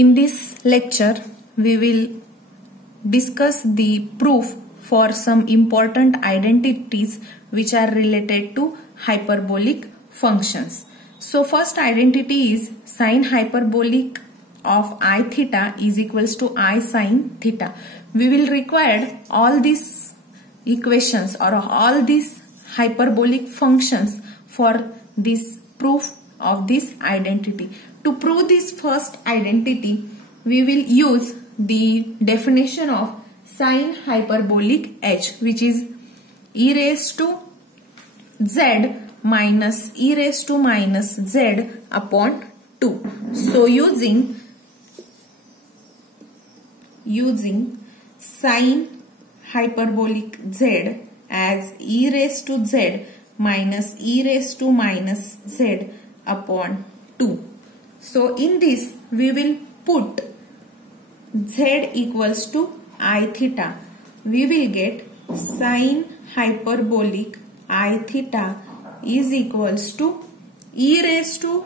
In this lecture, we will discuss the proof for some important identities which are related to hyperbolic functions. So first identity is sine hyperbolic of I theta is equals to I sine theta. We will require all these equations or all these hyperbolic functions for this proof of this identity. To prove this first identity, we will use the definition of sine hyperbolic h, which is e raised to z minus e raised to minus z upon 2. So using sine hyperbolic z as e raised to z minus e raised to minus z upon 2. So in this we will put z equals to I theta. We will get sine hyperbolic I theta is equals to e raised to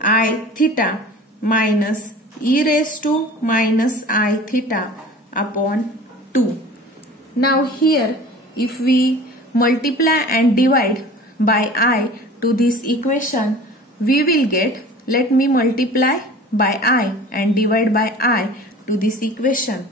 I theta minus e raised to minus I theta upon 2. Now here if we multiply and divide by I to this equation, we will get, let me multiply by I and divide by I to this equation.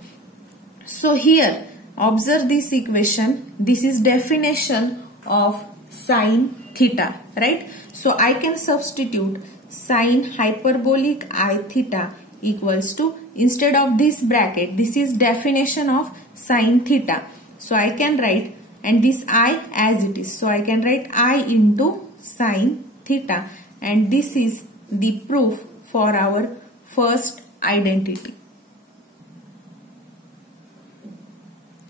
So here observe this equation. This is definition of sine theta, right? So I can substitute sine hyperbolic I theta equals to, instead of this bracket, this is definition of sine theta. So I can write, and this I as it is. So I can write I into sine theta, and this is the proof for our first identity.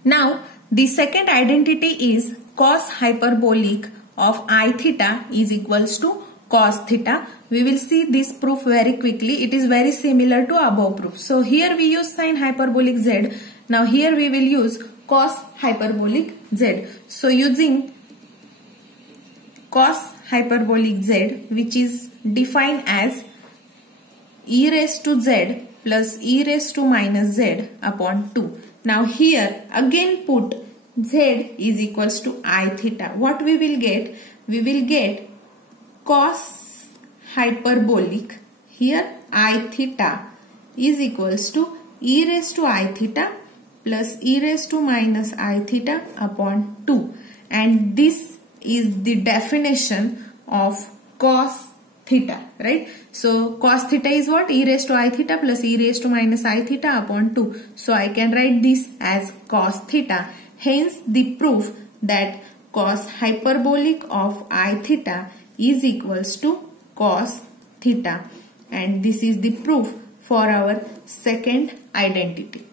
Now the second identity is cos hyperbolic of I theta is equals to cos theta. We will see this proof very quickly. It is very similar to above proof. So here we use sine hyperbolic z. Now here we will use cos hyperbolic z. So using cos hyperbolic z, which is defined as e raised to z plus e raised to minus z upon 2. Now here again put z is equals to I theta. What we will get? We will get cos hyperbolic, here I theta is equals to e raised to I theta plus e raised to minus I theta upon 2. And this is the definition of cos theta, right? So cos theta is what? E raised to I theta plus e raised to minus I theta upon 2. So I can write this as cos theta. Hence the proof that cos hyperbolic of I theta is equals to cos theta. And this is the proof for our second identity.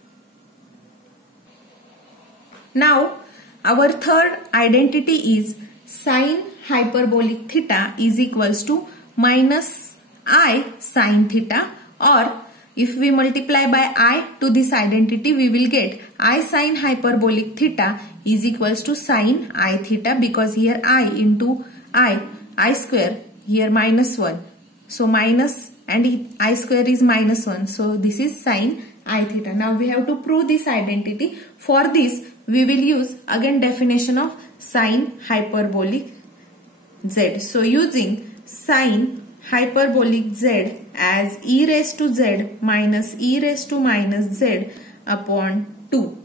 Now our third identity is sine hyperbolic theta is equals to minus I sine theta, or if we multiply by I to this identity, we will get I sine hyperbolic theta is equals to sine I theta, because here I into I square, here minus 1. So minus and I square is minus 1. So this is sine I theta. Now we have to prove this identity. For this we will use again definition of sine hyperbolic z. So using sine hyperbolic z as e raised to z minus e raised to minus z upon 2.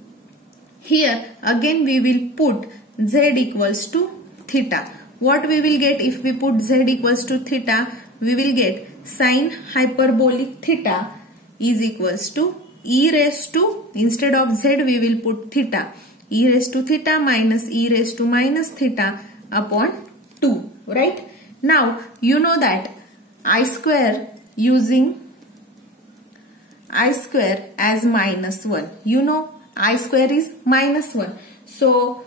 Here again we will put z equals to theta. What we will get if we put z equals to theta? We will get sine hyperbolic theta is equals to e raised to, instead of z we will put theta, e raised to theta minus e raised to minus theta upon 2, right? Now you know that I square, using I square as minus 1. You know I square is minus 1. So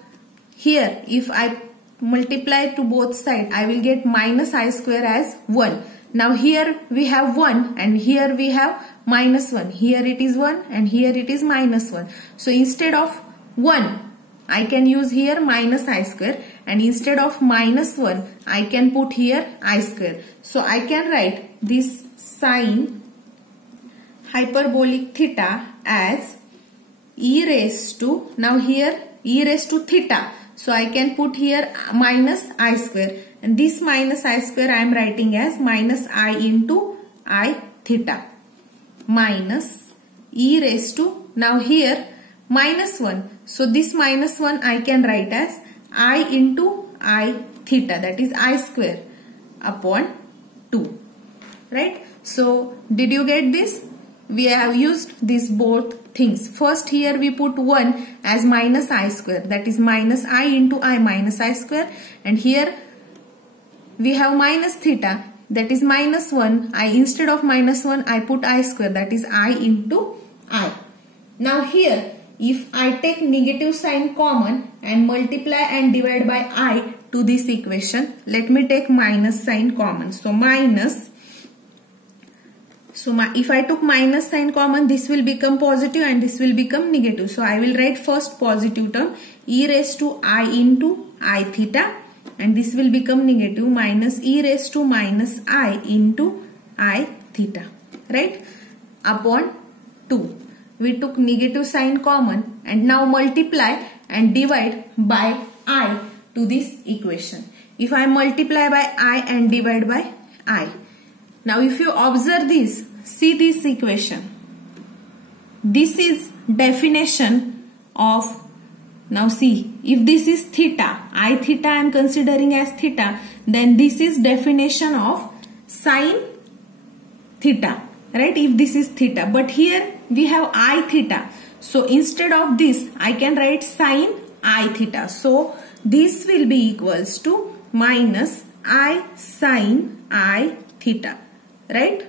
here if I multiply to both sides, I will get minus I square as 1. Now here we have 1 and here we have minus 1. Here it is 1 and here it is minus 1. So instead of 1, I can use here minus I square, and instead of minus 1, I can put here I square. So I can write this sine hyperbolic theta as e raised to, now here e raised to theta. So I can put here minus I square, and this minus I square I am writing as minus I into I theta minus e raised to, now here minus 1. So this minus 1 I can write as I into I theta, that is I square upon 2. Right? So did you get this? We have used these both things. First here we put 1 as minus I square, that is minus I into I minus I square, and here we have minus theta, that is minus 1. Instead of minus 1 I put I square, that is I into I. Now here if I take negative sign common and multiply and divide by I to this equation, let me take minus sign common. So minus, if I took minus sign common, this will become positive and this will become negative. So I will write first positive term e raised to I into I theta, and this will become negative minus e raised to minus I into I theta, right, upon 2. We took negative sign common and now multiply and divide by I to this equation. If I multiply by I and divide by I, now if you observe this, see this equation. This is definition of, now see, if this is theta, I theta I am considering as theta, then this is definition of sine theta, right, if this is theta. But here we have I theta. So instead of this, I can write sine I theta. So this will be equals to minus I sine I theta, right?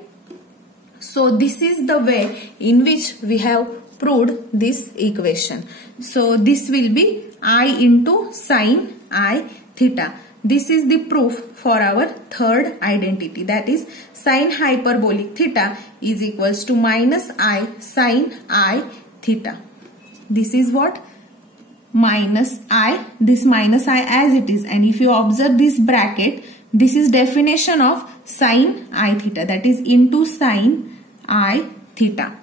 So this is the way in which we have proved this equation. So this will be I into sine I theta. This is the proof for our third identity, that is sine hyperbolic theta is equals to minus I sine I theta. This is what? Minus I, this minus I as it is, and if you observe this bracket, this is definition of sine I theta, that is into sine I theta.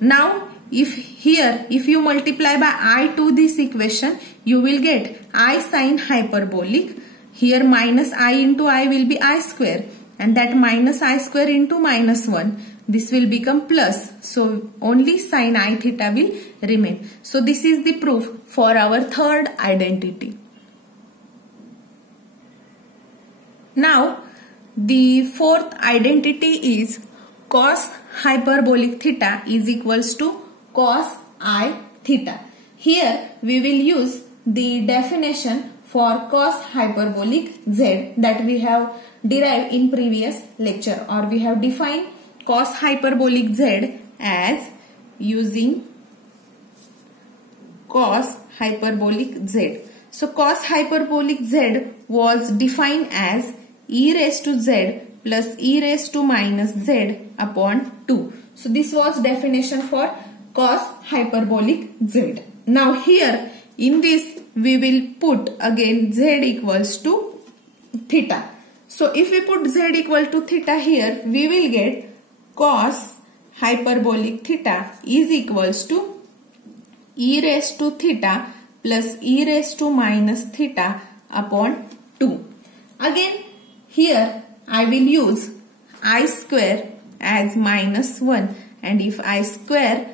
Now if you multiply by I to this equation, you will get I sine hyperbolic. Here minus I into I will be I square, and that minus I square into minus 1, this will become plus. So only sine I theta will remain. So this is the proof for our third identity. Now the fourth identity is cos hyperbolic theta is equals to cos I theta. Here we will use the definition for cos hyperbolic z that we have derived in previous lecture, or we have defined cos hyperbolic z as using cos hyperbolic z. So cos hyperbolic z was defined as e raised to z plus e raised to minus z upon 2. So this was definition for cos hyperbolic z. Now here in this we will put again z equals to theta. So if we put z equal to theta here, we will get cos hyperbolic theta is equals to e raised to theta plus e raised to minus theta upon 2. Again here I will use I square as minus 1, and if I square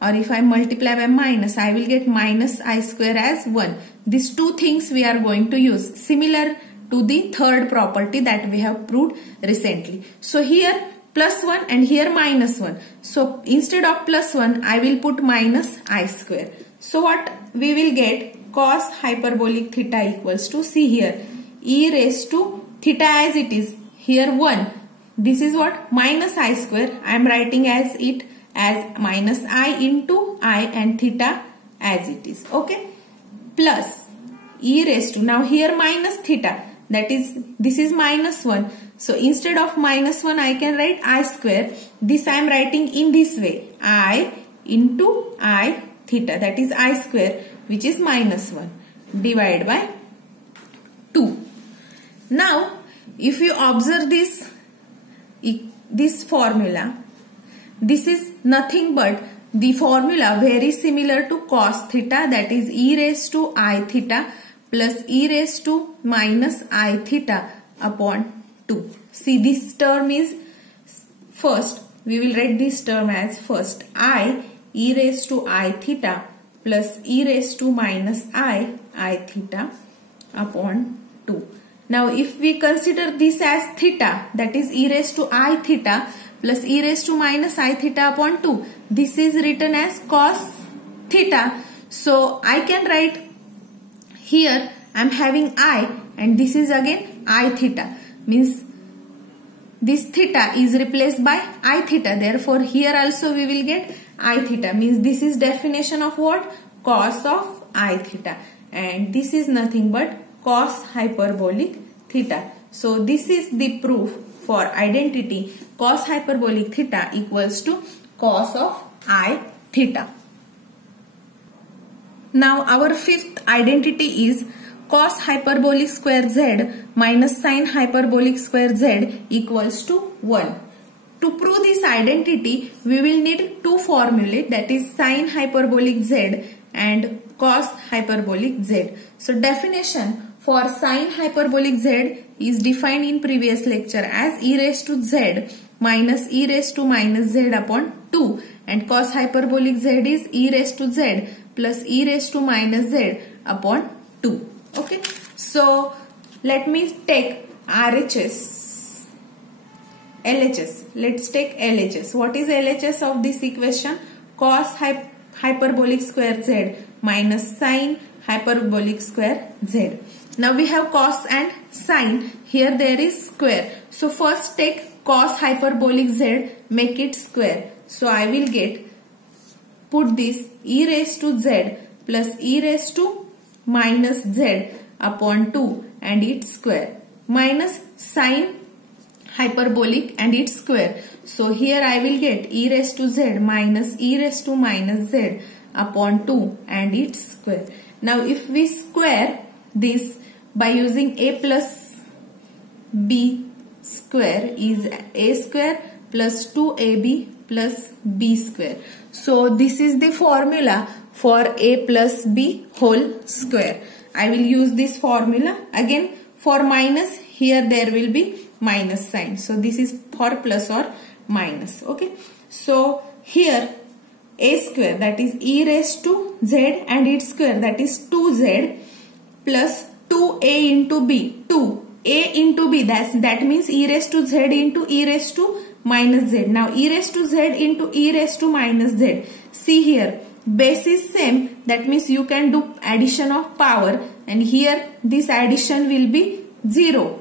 or if I multiply by minus, I will get minus I square as 1. These two things we are going to use, similar to the third property that we have proved recently. So here plus 1 and here minus 1. So instead of plus 1, I will put minus I square. So what we will get? Cos hyperbolic theta equals to, see here, e raised to theta as it is, here 1. This is what? Minus I square. I am writing as it as minus I into I and theta as it is. Okay. Plus e raised to, now here minus theta, that is, this is minus 1. So instead of minus 1, I can write I square. This I am writing in this way. I into I theta, that is I square, which is minus 1, divided by 2. Now if you observe this formula, this is nothing but the formula very similar to cos theta, that is e raised to I theta plus e raised to minus I theta upon 2. See, this term is first, we will write this term as first I e raised to I theta plus e raised to minus I theta upon 2. Now if we consider this as theta, that is e raised to I theta plus e raised to minus I theta upon 2, this is written as cos theta. So I can write here, I am having I and this is again I theta, means this theta is replaced by I theta, therefore here also we will get I theta, means this is definition of what? Cos of I theta, and this is nothing but cos hyperbolic theta. So this is the proof for identity cos hyperbolic theta equals to cos of I theta. Now our fifth identity is cos hyperbolic square z minus sin hyperbolic square z equals to 1. To prove this identity, we will need two formulae, that is sin hyperbolic z and cos hyperbolic z. So definition for sin hyperbolic z is defined in previous lecture as e raised to z minus e raised to minus z upon 2, and cos hyperbolic z is e raised to z plus e raised to minus z upon 2. Okay, so let me take RHS, LHS. Let's take LHS. What is LHS of this equation? Cos hyperbolic square z minus sin hyperbolic square z. Now we have cos and sin. Here there is square. So first take cos hyperbolic z, make it square. So I will get, put this e raised to z plus e raised to minus z upon 2 and its square minus sin hyperbolic and its square. So here I will get e raised to z minus e raised to minus z upon 2 and its square. Now if we square this by using a plus b square is a square plus 2ab plus b square. So this is the formula for a plus b whole square. I will use this formula. Again for minus, here there will be minus sign. So this is for plus or minus. Okay. So here a square, that is e raised to z and its square, that is 2z plus 2a into b. 2a into b, that means e raised to z into e raised to minus z. Now e raised to z into e raised to minus z. See here, base is same, that means you can do addition of power, and here this addition will be 0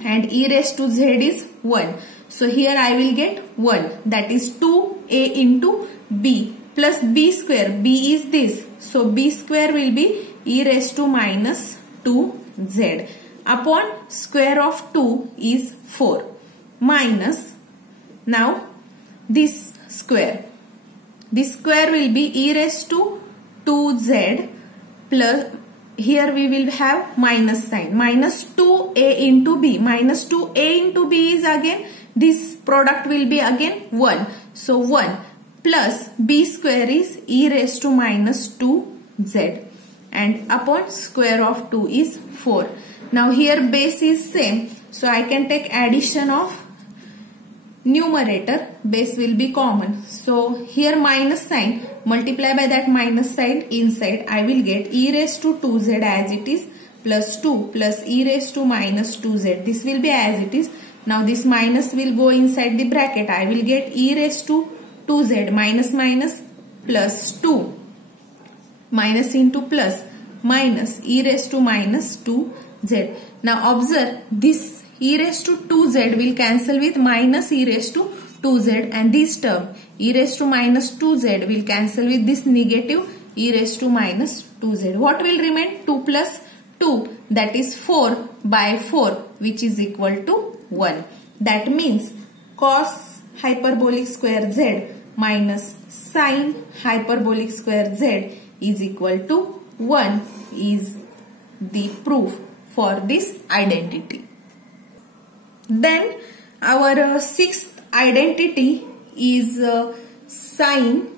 and e raised to z is 1. So here I will get 1, that is 2a into b plus b square. B is this, so b square will be e raised to minus 2z upon square of 2 is 4 minus, now this square. This square will be e raised to 2z plus, here we will have minus sign, minus 2a into b. Minus 2a into b is again, this product will be again 1. So 1 plus b square is e raised to minus 2z and upon square of 2 is 4. Now here base is same, so I can take addition of numerator, base will be common. So here minus sign, multiply by that minus sign inside, I will get e raised to 2z as it is plus 2 plus e raised to minus 2z. This will be as it is. Now this minus will go inside the bracket. I will get e raised to 2z minus minus plus 2 minus into plus minus e raised to minus 2z. Now observe, this e raised to 2z will cancel with minus e raised to 2z, and this term e raised to minus 2z will cancel with this negative e raised to minus 2z. What will remain? 2 plus 2, that is 4 by 4, which is equal to 1. That means cos hyperbolic square z minus sin hyperbolic square z is equal to 1 is the proof for this identity. Then our sixth identity is sine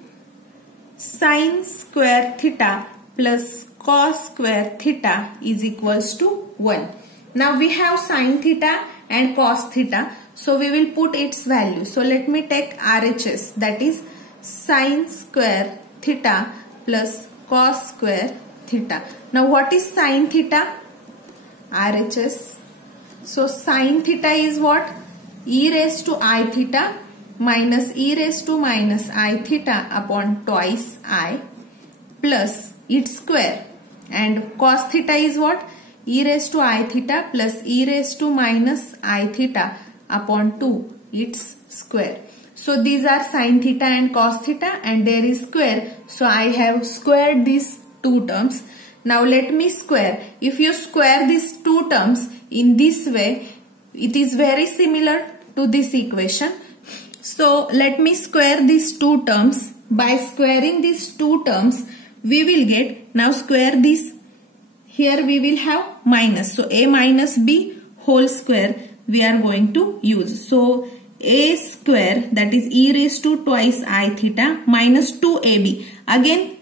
square theta plus cos square theta is equals to 1. Now we have sine theta and cos theta. So we will put its value. So let me take RHS, that is sine square theta plus cos square theta. Now what is sine theta? RHS. So sine theta is what? E raised to I theta minus e raised to minus I theta upon twice I plus its square. And cos theta is what? E raised to I theta plus e raised to minus I theta upon 2 its square. So these are sine theta and cos theta, and there is square. So I have squared these two terms. Now let me square. If you square these two terms in this way, it is very similar to this equation. So let me square these two terms. By squaring these two terms, we will get, now square this, here we will have minus. So a minus b whole square we are going to use. So a square, that is e raised to twice I theta minus 2ab. Again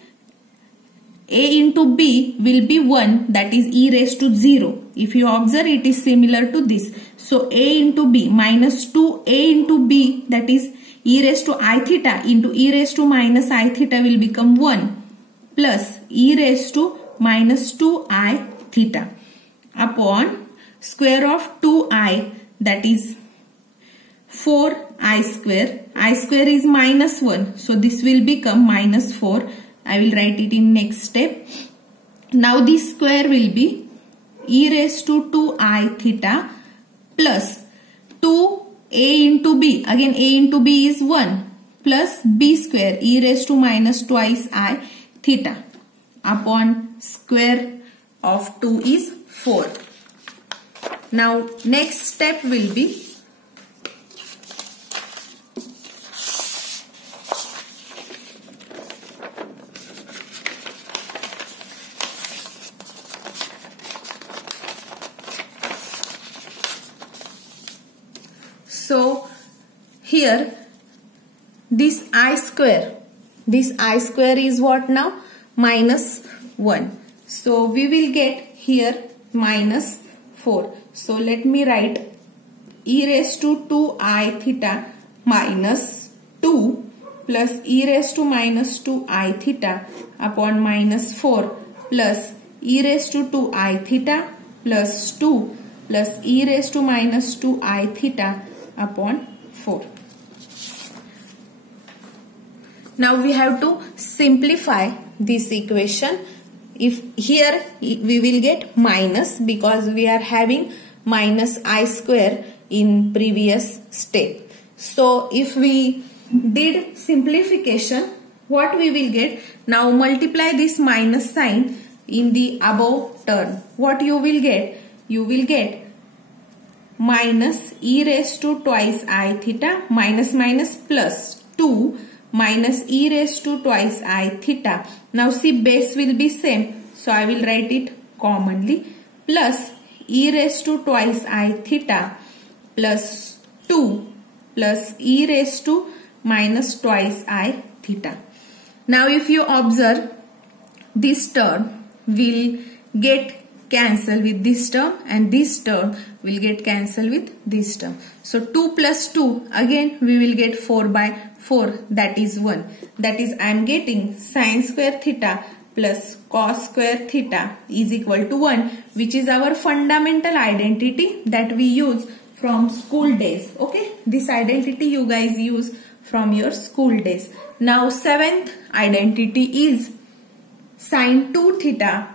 a into b will be 1, that is e raised to 0. If you observe, it is similar to this. So a into b minus 2a into b, that is e raised to I theta into e raised to minus I theta will become 1 plus e raised to minus 2I theta upon square of 2I, that is 4I square. I square is minus 1. So this will become minus 4. I will write it in next step. Now this square will be e raised to 2I theta plus 2a into b. Again a into b is 1 plus b square e raised to minus twice I theta upon square of 2 is 4. Now next step will be so here this I square is what now? Minus 1. So we will get here minus 4. So let me write e raised to 2I theta minus 2 plus e raised to minus 2I theta upon minus 4 plus e raised to 2I theta plus 2 plus e raised to minus 2I theta upon 4. Now we have to simplify this equation. If here we will get minus, because we are having minus I square in previous step. So if we did simplification, what we will get? Now multiply this minus sign in the above term. What you will get? You will get minus e raised to twice I theta minus minus plus 2 minus e raised to twice I theta. Now see, base will be same, so I will write it commonly, plus e raised to twice I theta plus 2 plus e raised to minus twice I theta. Now if you observe, this term will get cancel with this term and this term will get cancel with this term. So 2 plus 2, again we will get 4 by 4, that is 1. That is, I am getting sine square theta plus cos square theta is equal to 1, which is our fundamental identity that we use from school days. Okay, this identity you guys use from your school days. Now 7th identity is sine 2 theta.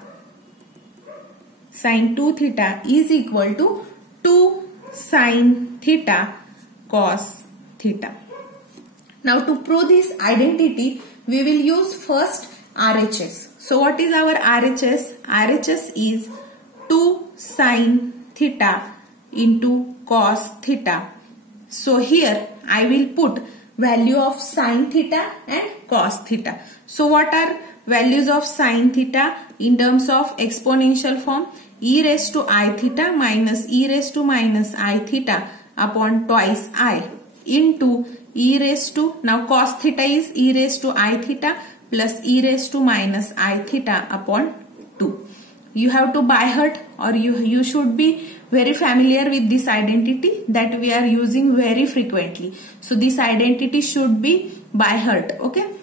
Sine 2 theta is equal to 2 sine theta cos theta. Now to prove this identity, we will use first RHS. So what is our RHS? RHS is 2 sine theta into cos theta. So here I will put value of sine theta and cos theta. So what are values of sine theta in terms of exponential form? E raised to I theta minus e raised to minus I theta upon twice I into e raised to, now cos theta is e raised to I theta plus e raised to minus I theta upon 2. You have to by heart, or you should be very familiar with this identity that we are using very frequently. So this identity should be by heart. Okay.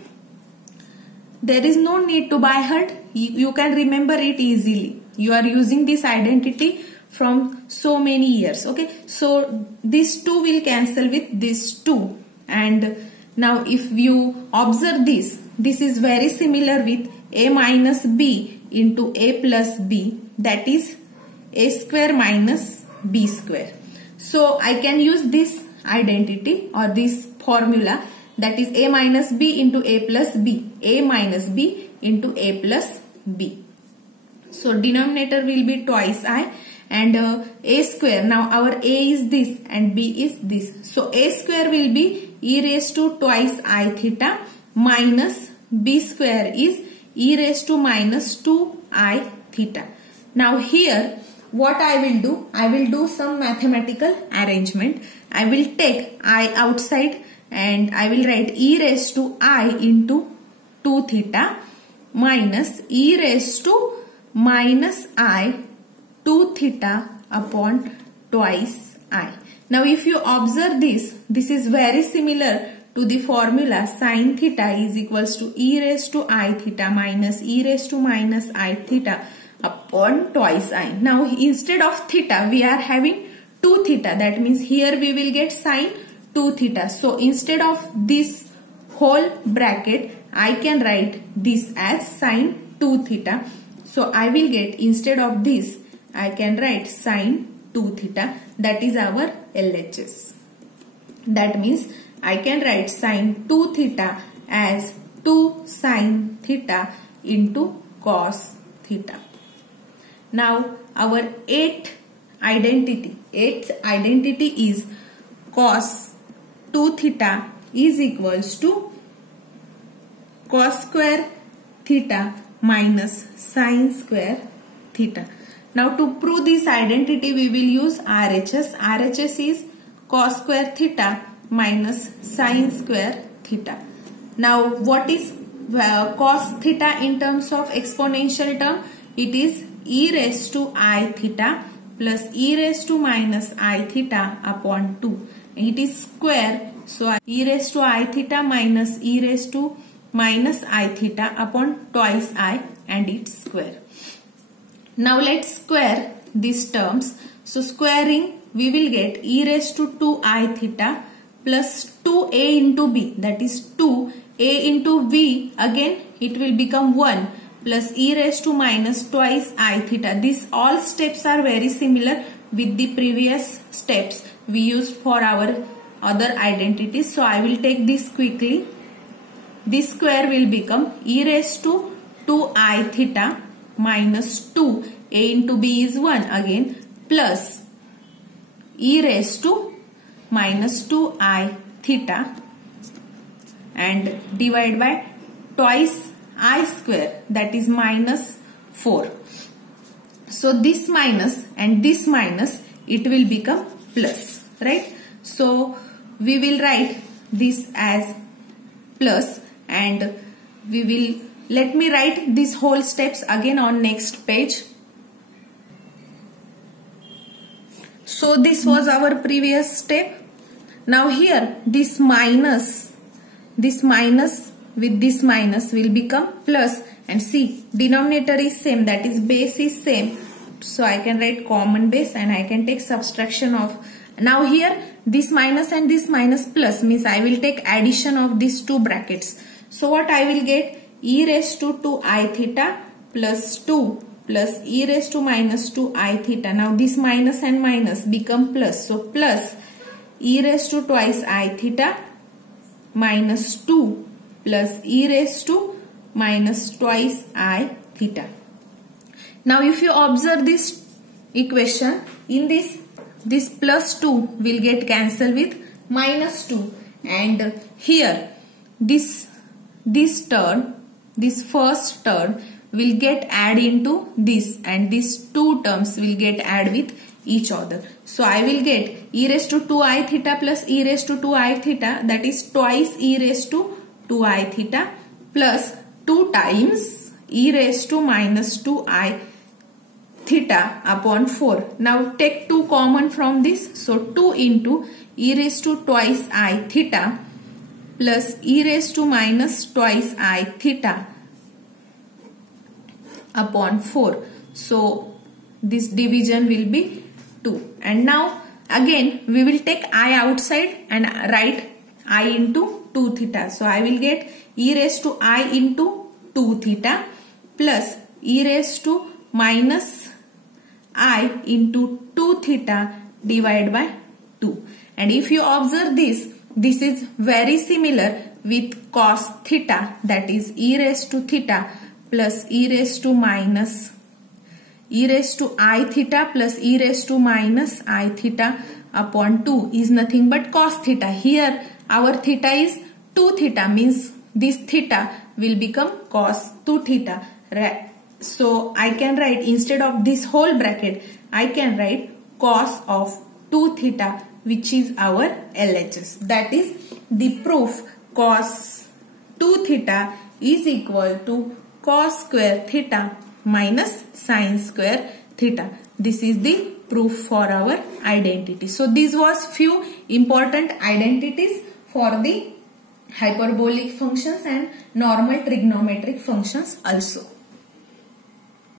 There is no need to by heart. You can remember it easily. You are using this identity from so many years. Okay. So this 2 will cancel with this 2. And now if you observe this is very similar with a minus b into a plus b, that is a square minus b square. So I can use this identity or this formula, that is a minus b into a plus b, a minus b into a plus b. So denominator will be twice I, and a square, now our a is this and b is this. So a square will be e raised to twice I theta minus b square is e raised to minus 2 I theta. Now here what I will do some mathematical arrangement. I will take I outside and I will write e raised to I into 2 theta minus e raised to minus I 2 theta upon twice I. Now if you observe this is very similar to the formula sin theta is equals to e raised to I theta minus e raised to minus I theta upon twice I. Now instead of theta we are having 2 theta, that means here we will get sin 2 theta. So instead of this whole bracket I can write this as sin 2 theta. So I will get, instead of this I can write sin 2 theta, that is our LHS. That means I can write sin 2 theta as 2 sin theta into cos theta. Now our eighth identity is cos 2 theta is equals to cos square theta minus sin square theta. Now to prove this identity we will use RHS. RHS is cos square theta minus sin square theta. Now what is cos theta in terms of exponential term? It is e raised to I theta plus e raised to minus I theta upon 2. It is square, so e raised to I theta minus e raised to minus I theta upon twice I, and its square. Now let's square these terms. So squaring we will get e raised to 2 I theta plus 2a into b, that is 2a into v, again it will become 1 plus e raised to minus twice I theta. These all steps are very similar with the previous steps we used for our other identities. So I will take this quickly. This square will become e raised to 2 I theta minus 2, a into b is 1 again, plus e raised to minus 2 I theta and divide by twice I square, that is minus 4. So this minus and this minus, it will become plus, right? So we will write this as plus, and we will, let me write these whole steps again on next page. So this was our previous step. Now here this minus with this minus will become plus, and see denominator is same, that is base is same. So I can write common base and I can take subtraction of. Now here this minus and this minus plus means I will take addition of these two brackets. So what I will get, e raised to 2 I theta plus 2 plus e raised to minus 2 I theta. Now this minus and minus become plus. So plus e raised to twice I theta minus 2 plus e raised to minus twice I theta. Now if you observe this equation, in this plus 2 will get cancelled with minus 2, and here this term, this first term will get add into this, and these two terms will get add with each other. So I will get e raised to 2i theta plus e raised to 2i theta, that is twice e raised to 2i theta plus 2 times e raised to minus 2i theta upon 4. Now take 2 common from this. So 2 into e raised to twice I theta plus e raised to minus twice I theta upon 4. So this division will be 2. And now again we will take I outside and write I into 2 theta. So I will get e raised to I into 2 theta plus e raised to minus I into 2 theta divided by 2. And if you observe this, this is very similar with cos theta, that is e raised to theta plus e raised to minus e raised to I theta plus e raised to minus I theta upon 2 is nothing but cos theta. Here our theta is 2 theta, means this theta will become cos 2 theta. So I can write, instead of this whole bracket, I can write cos of 2 theta, which is our LHS. That is the proof cos 2 theta is equal to cos square theta minus sin square theta. This is the proof for our identity. So this was few important identities for the hyperbolic functions and normal trigonometric functions also.